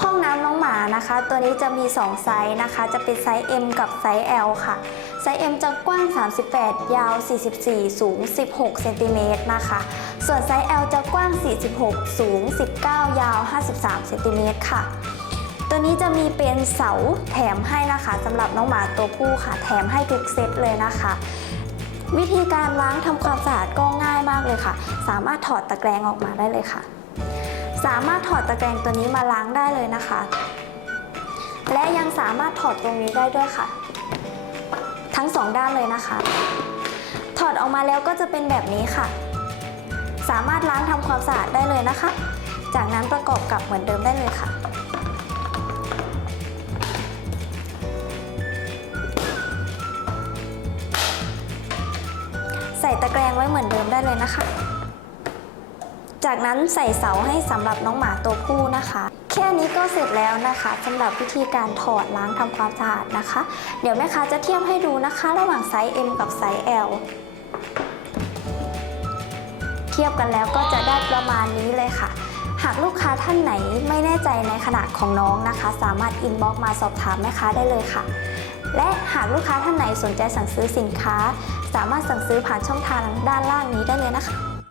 ห้องน้ำน้องหมานะคะ ตัวนี้จะมี 2 ไซส์นะคะ จะเป็นไซส์ M กับไซส์ L ค่ะ ไซส์ M จะกว้าง 38 ยาว 44 สูง 16 เซนติเมตรนะคะ ส่วนไซส์ L จะกว้าง 46 สูง 19 ยาว 53 เซนติเมตรค่ะ ตัวนี้จะมีเป็นเสาแถมให้นะคะสำหรับน้องหมาตัวผู้ค่ะ แถมให้ทุกเซตเลยนะคะ วิธีการล้างทำความสะอาดก็ง่ายมากเลยค่ะ สามารถถอดตะแกรงออกมาได้เลยค่ะ สามารถถอดตะแกรงตัวนี้มาล้างได้เลยนะคะ และยังสามารถถอดตรงนี้ได้ด้วยค่ะ ทั้งสองด้านเลยนะคะ ถอดออกมาแล้วก็จะเป็นแบบนี้ค่ะ สามารถล้างทำความสะอาดได้เลยนะคะ จากนั้นประกอบกับเหมือนเดิมได้เลยค่ะใส่ตะแกรงไว้เหมือนเดิมได้เลยนะคะ จากนั้นใส่เสาให้สำหรับน้องหมาตัวผู้นะคะ แค่นี้ก็เสร็จแล้วนะคะสำหรับวิธีการถอดล้างทำความสะอาดนะคะ เดี๋ยวแม่ค้าจะเทียบให้ดูนะคะ ระหว่างไซส์ M กับไซส์ L เทียบกันแล้วก็จะได้ประมาณนี้เลยค่ะ หากลูกค้าท่านไหนไม่แน่ใจในขนาดของน้องนะคะ สามารถอินบ็อกมาสอบถามแม่ค้าได้เลยค่ะ และหากลูกค้าท่านไหนสนใจสั่งซื้อสินค้า สามารถสั่งซื้อผ่านช่องทางด้านล่างนี้ได้เลยนะคะ